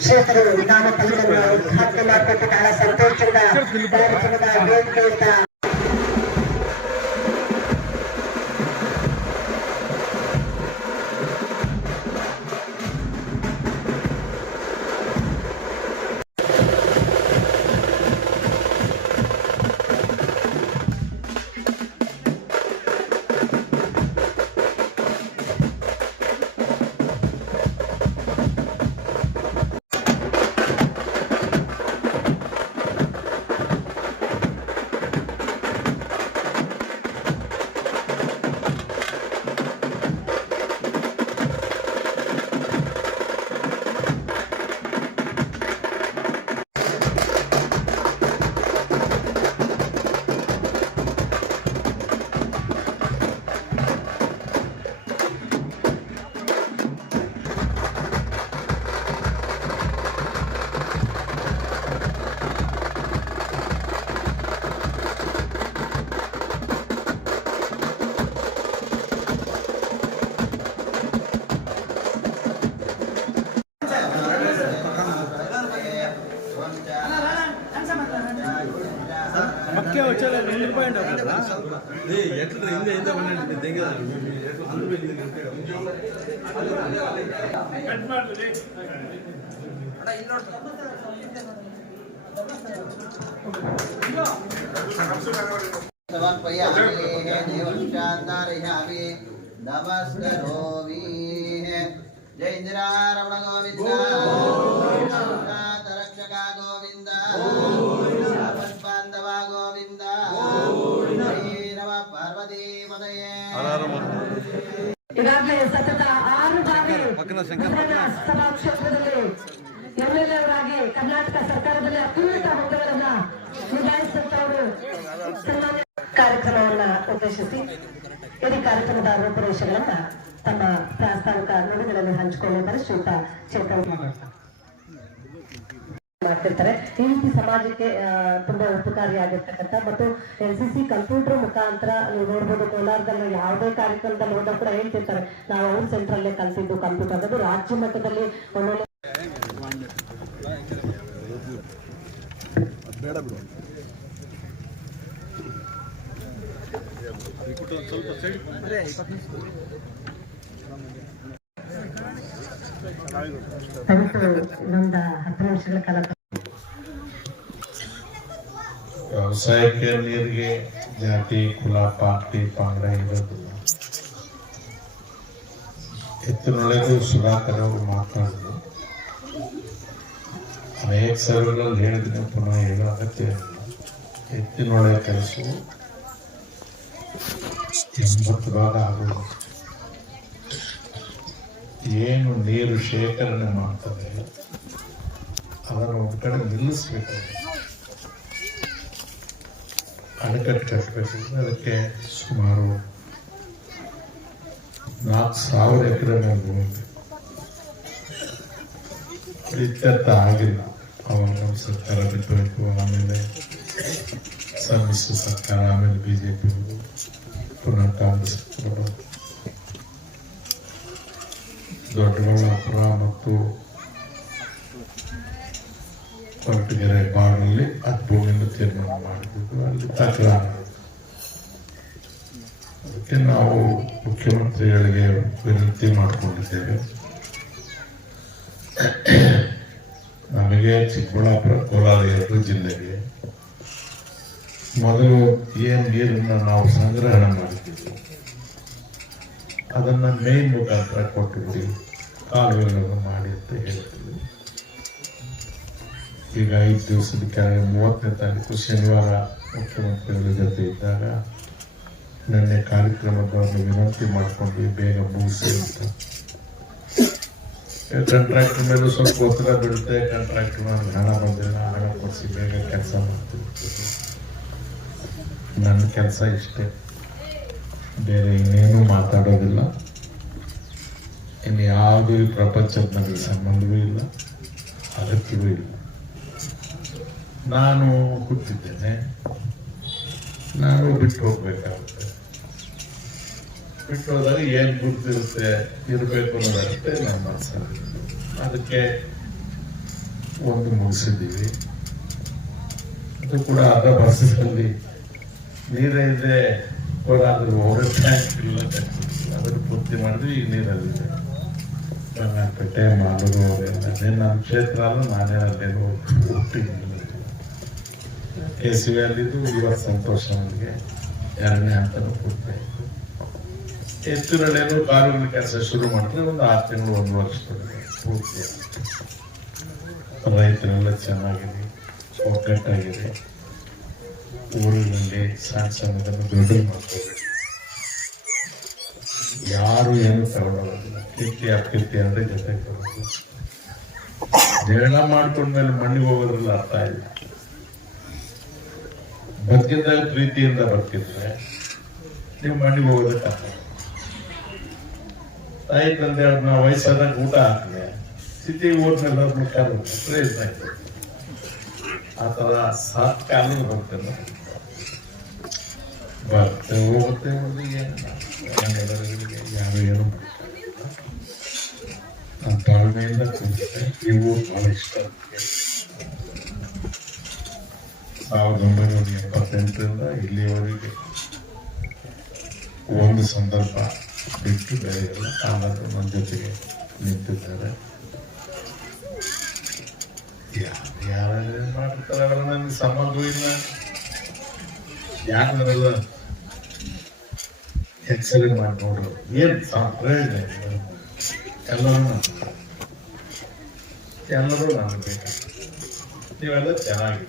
ಕ್ಷೇತ್ರದ ನಾಮಫಲಕವನ್ನು ಉದ್ಘಾಟನೆ ಮಾಡಿಕೊಟ್ಟು ಬಹಳ ಸಂತೋಷದಿಂದ ವೇದಿಕೆಯಿಂದ ఊరికే వచ్చారు వెళ్ళిపోయింది ఎట్లా ఇంత ఇంత పన్నెండు దగ్గర నమస్కరోమి జయ ఇందిరా రమణ గోవింద ಬಾರಿ ಪಕ್ಕದ ಶಂಕರ್ ಕ್ಷೇತ್ರದಲ್ಲಿ ಎಂಎಲ್ಎ ಅವರಾಗಿ ಕರ್ನಾಟಕ ಸರ್ಕಾರದಲ್ಲಿ ಅತ್ಯುನ್ನತ ಹುದ್ದೆಗಳನ್ನ ನಿಭಾಯಿಸಿದಂತವರು ಕಾರ್ಯಕ್ರಮವನ್ನ ಉದ್ದೇಶಿಸಿ ಇಡೀ ಕಾರ್ಯಕ್ರಮದ ರೂಪುರೇಷೆಗಳನ್ನ ತಮ್ಮ ಪ್ರಾಸ್ತಾವಿಕ ನುಡಿಗಳಲ್ಲಿ ಹಂಚಿಕೊಳ್ಳುವುದರ ಶ್ರೀತ ಚೇತನ್ ಮಾಡ್ತಿರ್ತಾರೆ. ಈ ರೀತಿ ಸಮಾಜಕ್ಕೆ ತುಂಬಾ ತುಂಬಾ ಉಪಕಾರಿಯಾಗಿರ್ತಕ್ಕಂಥ ಮತ್ತು ಎನ್ ಸಿ ಸಿ ಕಂಪ್ಯೂಟರ್ ಮುಖಾಂತರ ನೀವು ನೋಡ್ಬೋದು ಕೋಲಾರದಲ್ಲಿ ಯಾವುದೇ ಕಾರ್ಯಕ್ರಮದಲ್ಲಿ ಹೋದಾಗ ಕೂಡ ಹೇಳ್ತಿರ್ತಾರೆ ನಾವು ಅವ್ರ ಸೆಂಟ್ರಲ್ಲೇ ಕಲ್ತಿದ್ದು ಕಂಪ್ಯೂಟರ್ ಅದು ರಾಜ್ಯ ಮಟ್ಟದಲ್ಲಿ ಒಂದೊಳ್ಳೆ ದಯವಿಟ್ಟು ಇನ್ನೊಂದು ಹತ್ತು ನಿಮಿಷಗಳ ಕಾಲ ವ್ಯವಸಾಯಕ್ಕೆ ನೀರಿಗೆ ಜಾತಿ, ಕುಲ, ಪಾರ್ಟಿ, ಪಂಗಡ ಇರೋದಿಲ್ಲ ಎತ್ತಿನೊಳಗೂ ಸುಧಾಕರ್ ಅವರು ಮಾತಾಡಿದ್ರು. ಅನೇಕ ಸಭೆಗಳಲ್ಲಿ ಹೇಳಿದ್ರೆ, ಪುನಃ ಹೇಳೋ ಅಗತ್ಯ ಎತ್ತಿನೊಳಗೆ ಎತ್ತಿನೊಳೆ ಕೆಲಸವು ಎಂಬತ್ತು ಭಾಗ ಆಗುವುದು ಏನು ನೀರು ಶೇಖರಣೆ ಮಾಡ್ತದೆ, ಅದನ್ನು ಒಂದು ಕಡೆ ನಿಲ್ಲಿಸ್ಬೇಕಾಗಿದೆ ಅಣೆಕಟ್ಟು ಕಟ್ಟಬೇಕು ಅದಕ್ಕೆ ಸುಮಾರು ನಾಲ್ಕು ಸಾವಿರ ಎಕರೆ ಮೇಲೆ ಭೂಮಿ. ಇತ್ಯರ್ಥ ಆಗಿಲ್ಲ. ಅವಾಗ ನಮ್ಮ ಸರ್ಕಾರ ಬಿಟ್ಟಬೇಕು ಆಮೇಲೆ ಸಮ್ಮಿಶ್ರ ಸರ್ಕಾರ, ಆಮೇಲೆ ಬಿಜೆಪಿ ಪುನಃ ಕಾಂಗ್ರೆಸ್. ದೊಡ್ಡಬಳ್ಳಾಪುರ ಮತ್ತು ಕೊರಟಗೆರೆ ಬಾಡಲ್ಲಿ ಅದು ಭೂಮಿಯಿಂದ ಮಾಡಿದ್ದು ಅಲ್ಲಿ ಅದಕ್ಕೆ ನಾವು ಮುಖ್ಯಮಂತ್ರಿಗಳಿಗೆ ವಿನಂತಿ ಮಾಡಿಕೊಂಡಿದ್ದೇವೆ. ನಮಗೆ ಚಿಕ್ಕಬಳ್ಳಾಪುರ, ಕೋಲಾರ ಎರಡು ಜಿಲ್ಲೆಗೆ. ಮೊದಲು ಏನ್ ನೀರನ್ನು ನಾವು ಸಂಗ್ರಹಣೆ ಮಾಡಿದ್ದೀವಿ. ಅದನ್ನು ಮೇನ್ ಮುಖಾಂತರ ಕೊಟ್ಟುಬಿಡಿ, ಕಾಲುವೆಗಳನ್ನು ಮಾಡಿ ಅಂತ ಹೇಳ್ತೀವಿ. ಈಗ ಐದು ದಿವಸದ ಕೆಳಗೆ ಮೂವತ್ತನೇ ತಾರೀಕು ಶನಿವಾರ ಮುಖ್ಯಮಂತ್ರಿಗಳ ಜೊತೆ ಇದ್ದಾಗ ನಿನ್ನೆ ಕಾರ್ಯಕ್ರಮದವ್ರನ್ನ ವಿನಂತಿ ಮಾಡ್ಕೊಂಡ್ವಿ ಬೇಗ ಮುಗಿಸಿ ಅಂತ. ಕಾಂಟ್ರಾಕ್ಟ್ ಮೇಲೂ ಸ್ವಲ್ಪ ಒತ್ತಡ ಬೀಳುತ್ತೆ ಕಾಂಟ್ರಾಕ್ಟ್ ಮೇಲೆ ಹಣ ಬಂದಿಲ್ಲ, ಹಣ ಕೊಡಿಸಿ ಬೇಗ ಕೆಲಸ ಮಾಡ್ತೀವಿ ನನ್ನ ಕೆಲಸ ಇಷ್ಟೇ. ಬೇರೆ ಇನ್ನೇನು ಮಾತಾಡೋದಿಲ್ಲ. ಇನ್ನು ಯಾವುದೂ ಪ್ರಪಂಚದ ನನಗೆ ಸಂಬಂಧವೂ ಇಲ್ಲ. ಅಗತ್ಯವೂ ಇಲ್ಲ. ನಾನು ಕೂತಿದ್ದೇನೆ. ನಾನು ಬಿಟ್ಟು ಹೋಗ್ಬೇಕಾಗುತ್ತೆ. ಬಿಟ್ಟು ಹೋದಾಗ ಏನು ಗುರ್ತಿರುತ್ತೆ, ಇರಬೇಕು ಅನ್ನೋದಷ್ಟೇ ನಮ್ಮ ಮನಸ್ಸಲ್ಲಿ. ಅದಕ್ಕೆ ಒಂದು ಮುಗಿಸಿದ್ದೀವಿ. ಅದು ಕೂಡ ಅರ್ಧ ಬಸ್ಸಲ್ಲಿ ನೀರೇ ಇದೆ ಹೋರಾದ್ರೂ ಹೋಗೋ ಟ್ಯಾಂಕ್ ಇಲ್ಲ ಅದನ್ನು ಪೂರ್ತಿ ಮಾಡಿದ್ವಿ ಈ ನೀರಲ್ಲಿದೆ ಕಟ್ಟೆ ಅವೆಲ್ಲ ಅದೇ ನಮ್ಮ ಕ್ಷೇತ್ರ ಅಲ್ಲ, ನಾನೇ ಅಲ್ಲೇನು ಹುಟ್ಟಿದ್ದೀನಿ. ಕೆ ಸಿ ಅಲ್ಲಿದ್ದು ಇವತ್ತು ಸಂತೋಷ ನನಗೆ ಎರಡನೇ ಹಂತನೂ ಪೂರ್ತಿ ಆಯ್ತು ಎತ್ತುಗಳೇನು ಕಾರುಗಳ ಕೆಲಸ ಶುರು ಮಾಡಿದ್ರೆ ಒಂದು ಆರು ತಿಂಗಳು ಒಂದು ವರ್ಷ ಪೂರ್ತಿ. ರೈತರೆಲ್ಲ ಚೆನ್ನಾಗಿದೆ ಒಗ್ಗಟ್ಟಾಗಿದೆ ಊರಿನಲ್ಲಿ ಸಣ್ಣ ಸಣ್ಣದನ್ನು ದೊಡ್ಡ ಮಾಡ್ಕೋಬೇಕು ಯಾರು ಏನು ತಗೊಳ್ಳೋದಿಲ್ಲ ಕೀರ್ತಿ ಅಕೀರ್ತಿ ಅಂದ್ರೆ ಜೊತೆ ತಗೊಳ್ಳೋದು ಜಗಳ ಮಾಡ್ಕೊಂಡ್ಮೇಲೆ ಮಣ್ಣಿಗೆ ಹೋಗೋದ್ರಲ್ಲಿ ಅರ್ಥ ಇಲ್ಲ ಬದುಕಿದ್ದಾಗ ಪ್ರೀತಿಯಿಂದ ಬದುಕಿದ್ರೆ ನೀವು ಮಾಡಿ ಅರ್ಥ ತಾಯಿ, ತಂದೆ ಅವ್ರನ್ನ ವಯಸ್ಸಾದಾಗ ಊಟ ಹಾಕಿದೆ ಸಿಟಿ ಹೋದ್ಮೇಲೆ ಅವ್ರನ್ನ ಕರು ಪ್ರಯತ್ನ ಆಯ್ತು. ಆ ಥರ ಸಾತ್ ಕಾಲ ಬರ್ತೇನೆ ಬರ್ತೇ ಹೋಗುತ್ತೆ ಯಾರು ಏನು ನಾನು ತಾಳ್ಮೆಯಿಂದ ಕೂತಿದ್ದೆ ಇವು ಭಾಳ ಇಷ್ಟ. ಸಾವಿರದ ಒಂಬೈನೂರ ಎಪ್ಪತ್ತೆಂಟರಿಂದ ಇಲ್ಲಿವರೆಗೆ ಒಂದು ಸಂದರ್ಭ ಬಿಟ್ಟು ಎಲ್ಲ ಕಾಲದ್ದು ನನ್ನ ಜೊತೆಗೆ ನಿಂತಿದ್ದಾರೆ. ಯಾರು ಮಾಡ್ತಾರೆ ಅವರ ನನಗೆ ಸಂಬಂಧವೂ ಇಲ್ಲ. ಯಾರಲ್ಲ ಎಕ್ಸ್ರೇ ಮಾಡಿ ಏನ್ ಪ್ರಯೋಜನ. ಎಲ್ಲರೂ ಎಲ್ಲರೂ ನಾನು ಬೇಕು ನೀವೆಲ್ಲ ಚೆನ್ನಾಗಿ